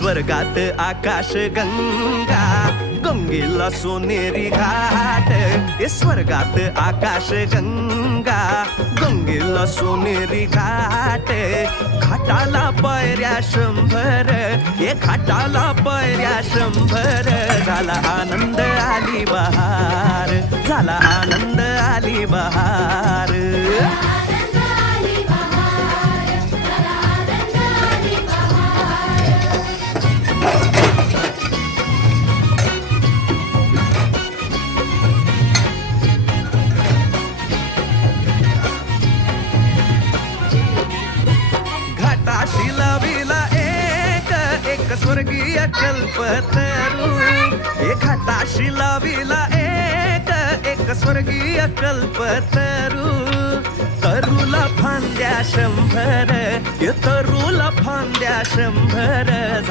स्वर्गात आकाश गंगा, गंगेला सोनेरी घाट. स्वर्गात आकाश गंगा, गंगेला सोनेरी घाट. घाटाला पायऱ्या 100, घाटाला पायऱ्या 100. झाला आनंद आली बहार, झाला आनंद आली बहार. घाटाशी लाविला एक स्वर्गीय कल्पतरू. घाटाशी लाविला एक स्वर्गीय कल्पतरू. तरूला फांद्या 100, तरूला फांद्या 100.